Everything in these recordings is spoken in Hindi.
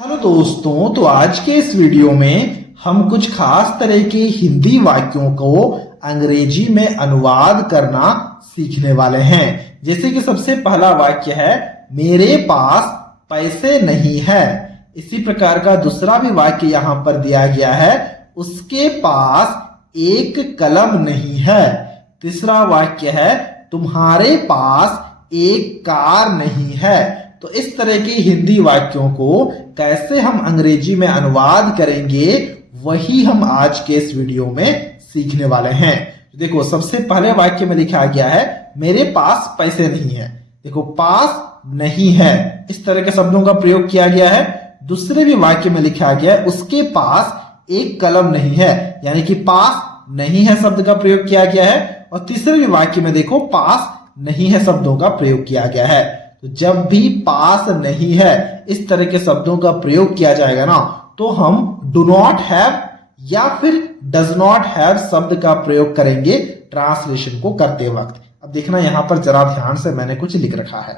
हेलो दोस्तों, तो आज के इस वीडियो में हम कुछ खास तरह के हिंदी वाक्यों को अंग्रेजी में अनुवाद करना सीखने वाले हैं। जैसे कि सबसे पहला वाक्य है मेरे पास पैसे नहीं है। इसी प्रकार का दूसरा भी वाक्य यहाँ पर दिया गया है, उसके पास एक कलम नहीं है। तीसरा वाक्य है तुम्हारे पास एक कार नहीं है। तो इस तरह के हिंदी वाक्यों को कैसे हम अंग्रेजी में अनुवाद करेंगे, वही हम आज के इस वीडियो में सीखने वाले हैं। देखो, सबसे पहले वाक्य में लिखा गया है मेरे पास पैसे नहीं है। देखो, पास नहीं है, इस तरह के शब्दों का प्रयोग किया गया है। दूसरे भी वाक्य में लिखा गया है उसके पास एक कलम नहीं है, यानी कि पास नहीं है शब्द का प्रयोग किया गया है। और तीसरे भी वाक्य में देखो पास नहीं है शब्दों का प्रयोग किया गया है। तो जब भी पास नहीं है इस तरह के शब्दों का प्रयोग किया जाएगा ना, तो हम डू नॉट हैव या फिर डज नॉट हैव शब्द का प्रयोग करेंगे ट्रांसलेशन को करते वक्त। अब देखना यहां पर जरा ध्यान से मैंने कुछ लिख रखा है।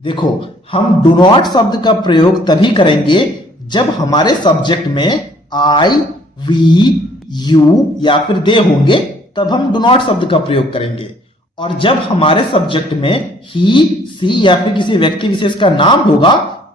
देखो, हम डू नॉट शब्द का प्रयोग तभी करेंगे जब हमारे सब्जेक्ट में आई, वी, यू या फिर दे होंगे, तब हम डू नॉट शब्द का प्रयोग करेंगे। और जब हमारे सब्जेक्ट में ही, सी या फिर किसी व्यक्ति विशेष का नाम होगा,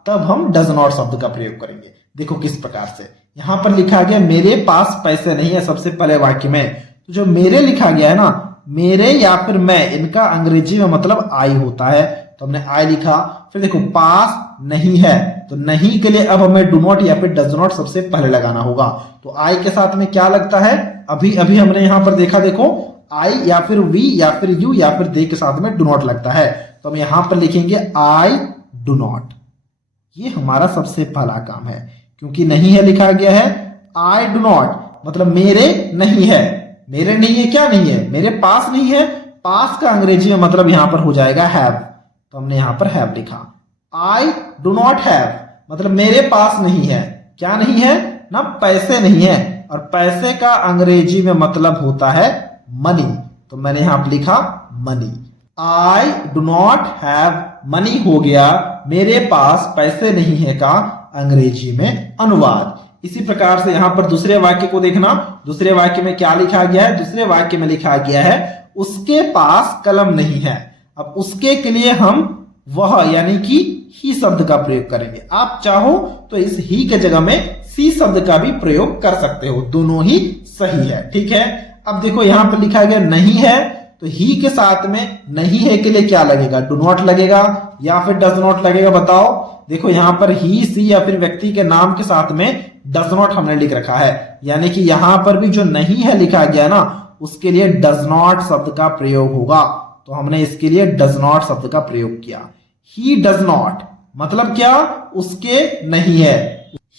तब हम डज नॉट शब्द का प्रयोग करेंगे। देखो किस प्रकार से यहां पर लिखा गया मेरे पास पैसे नहीं है सबसे पहले वाक्य में। तो जो मेरे लिखा गया है ना, मेरे या फिर मैं, इनका अंग्रेजी में मतलब आई होता है, तो हमने आई लिखा। फिर देखो पास नहीं है, तो नहीं के लिए अब हमें डू नॉट या फिर डज नॉट सबसे पहले लगाना होगा। तो आई के साथ में क्या लगता है, अभी अभी हमने यहां पर देखा, देखो आई या फिर वी या फिर यू या फिर दे के साथ में डू नॉट लगता है। तो हम यहां पर लिखेंगे आई डू नॉट। ये हमारा सबसे पहला काम है, क्योंकि नहीं है लिखा गया है। आई डू नॉट मतलब मेरे नहीं है। मेरे नहीं है, क्या नहीं है, मेरे पास नहीं है। पास का अंग्रेजी में मतलब यहां पर हो जाएगा हैव, तो हमने यहां पर हैव लिखा। आई डू नॉट हैव मतलब मेरे पास नहीं है, क्या नहीं है ना, पैसे नहीं है। और पैसे का अंग्रेजी में मतलब होता है मनी, तो मैंने यहां पर लिखा money. I do not have money हो गया मेरे पास पैसे नहीं है का अंग्रेजी में अनुवाद। इसी प्रकार से यहां पर दूसरे वाक्य को देखना। दूसरे वाक्य में क्या लिखा गया है, दूसरे वाक्य में लिखा गया है उसके पास कलम नहीं है। अब उसके के लिए हम वह यानी कि ही शब्द का प्रयोग करेंगे। आप चाहो तो इस ही के जगह में सी शब्द का भी प्रयोग कर सकते हो, दोनों ही सही है, ठीक है। अब देखो यहां पर लिखा गया नहीं है, तो ही के साथ में नहीं है के लिए क्या लगेगा, डू नॉट लगेगा या फिर डज नॉट लगेगा, बताओ। देखो यहां पर ही, सी या फिर व्यक्ति के नाम के साथ में डज नॉट हमने लिख रखा है, यानी कि यहां पर भी जो नहीं है लिखा गया ना, उसके लिए डज नॉट शब्द का प्रयोग होगा। तो हमने इसके लिए डज नॉट शब्द का प्रयोग किया। ही डज नॉट मतलब क्या, उसके नहीं है।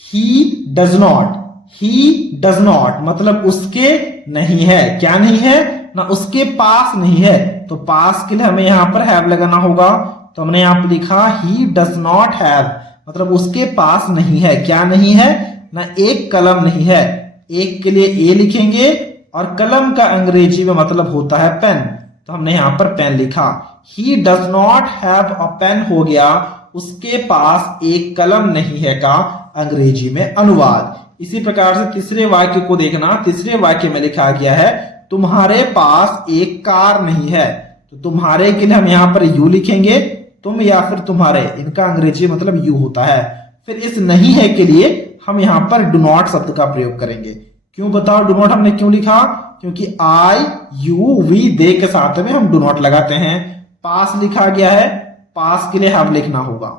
ही does not, he does not मतलब उसके नहीं है, क्या नहीं है ना, उसके पास नहीं है। तो पास के लिए हमें यहां पर हैव लगाना होगा, तो हमने यहां पर लिखा ही डज नॉट हैव मतलब उसके पास नहीं है, क्या नहीं है ना, एक कलम नहीं है। एक के लिए ए लिखेंगे, और कलम का अंग्रेजी में मतलब होता है पेन, तो हमने यहां पर पेन लिखा। He does not have a pen हो गया उसके पास एक कलम नहीं है का अंग्रेजी में अनुवाद। इसी प्रकार से तीसरे वाक्य को देखना। तीसरे वाक्य में लिखा गया है तुम्हारे पास एक कार नहीं है। तो तुम्हारे के लिए हम यहां पर यू लिखेंगे, तुम या फिर तुम्हारे, इनका अंग्रेजी मतलब यू होता है। फिर इस नहीं है के लिए हम यहां पर डू नॉट शब्द का प्रयोग करेंगे। क्यों बताओ डू नॉट हमने क्यों लिखा, क्योंकि आई, यू, वी, दे के साथ में हम डू नॉट लगाते हैं। पास लिखा गया है, पास के लिए हम लिखना होगा।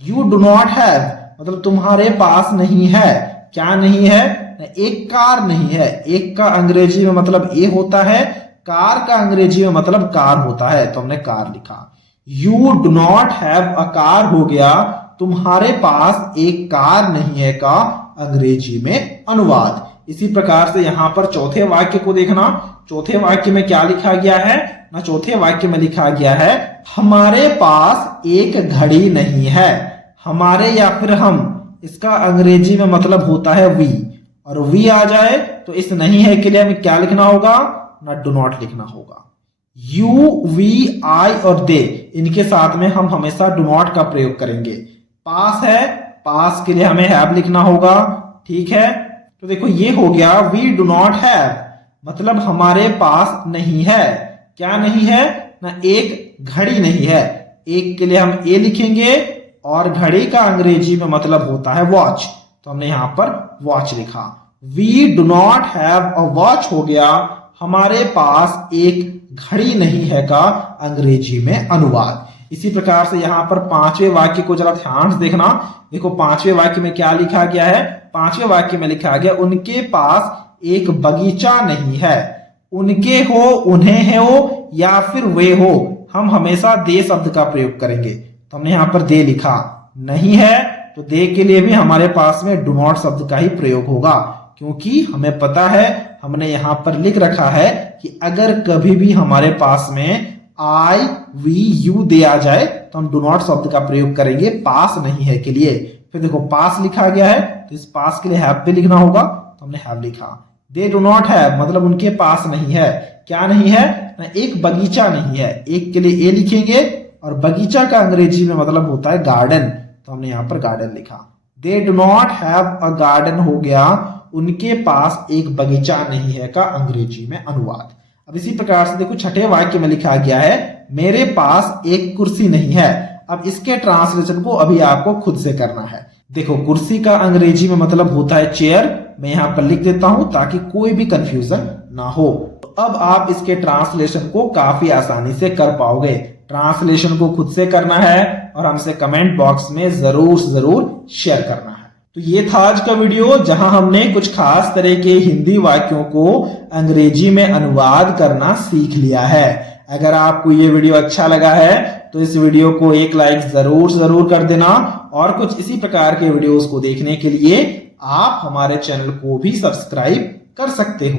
यू डू नॉट हैव मतलब तुम्हारे पास नहीं है, क्या नहीं है, एक कार नहीं है। एक का अंग्रेजी में मतलब ए होता है, कार का अंग्रेजी में मतलब कार होता है, तो हमने कार लिखा। You do not have a car हो गया तुम्हारे पास एक कार नहीं है का अंग्रेजी में अनुवाद। इसी प्रकार से यहां पर चौथे वाक्य को देखना। चौथे वाक्य में क्या लिखा गया है ना, चौथे वाक्य में लिखा गया है हमारे पास एक घड़ी नहीं है। हमारे या फिर हम, इसका अंग्रेजी में मतलब होता है वी, और वी आ जाए तो इस नहीं है के लिए हमें क्या लिखना होगा ना, डू नॉट लिखना होगा। यू, वी, आई और दे, इनके साथ में हम हमेशा डू नॉट का प्रयोग करेंगे। पास है, पास के लिए हमें हैव लिखना होगा। ठीक है, तो देखो ये हो गया वी डू नॉट हैव, मतलब हमारे पास नहीं है। क्या नहीं है ना, एक घड़ी नहीं है। एक के लिए हम ए लिखेंगे और घड़ी का अंग्रेजी में मतलब होता है वॉच, तो हमने यहां पर वॉच लिखा। We do not have a watch हो गया हमारे पास एक घड़ी नहीं है का अंग्रेजी में अनुवाद। इसी प्रकार से यहां पर पांचवें वाक्य को जरा ध्यान से देखना। देखो पांचवें वाक्य में क्या लिखा गया है, पांचवें वाक्य में लिखा गया उनके पास एक बगीचा नहीं है। उनके हो, उन्हें हो या फिर वे हो, हम हमेशा दे शब्द का प्रयोग करेंगे। तो हमने यहां पर दे लिखा, नहीं है तो दे के लिए भी हमारे पास में डू नॉट शब्द का ही प्रयोग होगा, क्योंकि हमें पता है, हमने यहां पर लिख रखा है कि अगर कभी भी हमारे पास में आई वी यू दे आ जाए तो हम डू नॉट शब्द का प्रयोग करेंगे पास नहीं है के लिए। फिर देखो पास लिखा गया है तो इस पास के लिए हैव भी लिखना होगा, तो हमने हैव लिखा। दे डू नॉट हैव मतलब उनके पास नहीं है। क्या नहीं है ना, एक बगीचा नहीं है। एक के लिए ए लिखेंगे और बगीचा का अंग्रेजी में मतलब होता है गार्डन, तो हमने यहां पर गार्डन लिखा। They do not have a garden हो गया उनके पास एक बगीचा नहीं है का अंग्रेजी में अनुवाद। अब इसी प्रकार से देखो छठे वाक्य में लिखा गया है मेरे पास एक कुर्सी नहीं है। अब इसके ट्रांसलेशन को अभी आपको खुद से करना है। देखो कुर्सी का अंग्रेजी में मतलब होता है चेयर, मैं यहां पर लिख देता हूं ताकि कोई भी कंफ्यूजन ना हो। तो अब आप इसके ट्रांसलेशन को काफी आसानी से कर पाओगे। ट्रांसलेशन को खुद से करना है और हमसे कमेंट बॉक्स में जरूर शेयर करना है। तो ये था आज का वीडियो जहां हमने कुछ खास तरह के हिंदी वाक्यों को अंग्रेजी में अनुवाद करना सीख लिया है। अगर आपको ये वीडियो अच्छा लगा है तो इस वीडियो को एक लाइक जरूर कर देना, और कुछ इसी प्रकार के वीडियोस को देखने के लिए आप हमारे चैनल को भी सब्सक्राइब कर सकते हो।